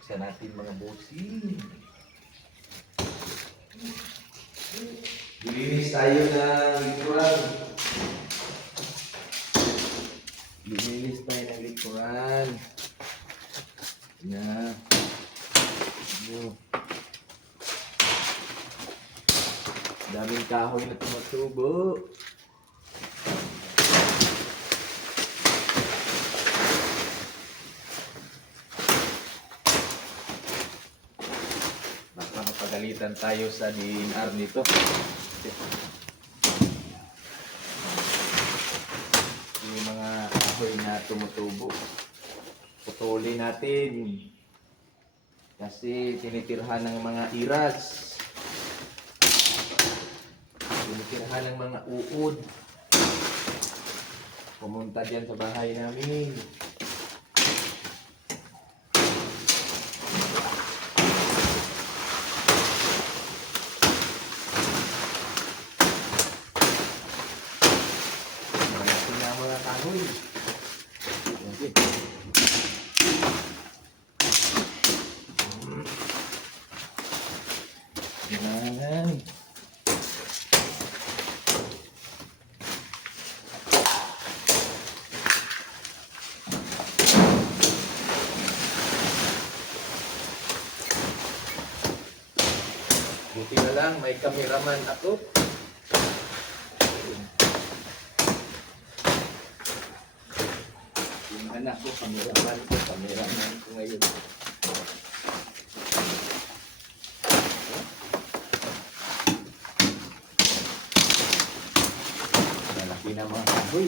Isa natin mga bossing. Bilinis tayo ng likuran. Bilinis tayo ng likuran. Na. Daming kahoy na tumatubo. Baka mapagalitan tayo sa DNR nito. Yung mga kahoy na tumutubo. Putulin natin. Kasi tinitirhan ng mga iras. Tinitirhan ng mga uod. Pumunta dyan sa bahay namin. Na mga kahoy. Okay. Yan. Buti na lang, may kameraman ako. Yung anak ko, kameraman ko, kameraman ko ngayon. Malaki na mga kahoy.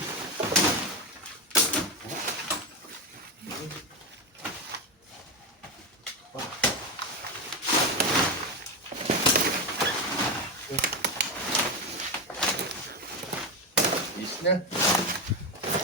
Is na.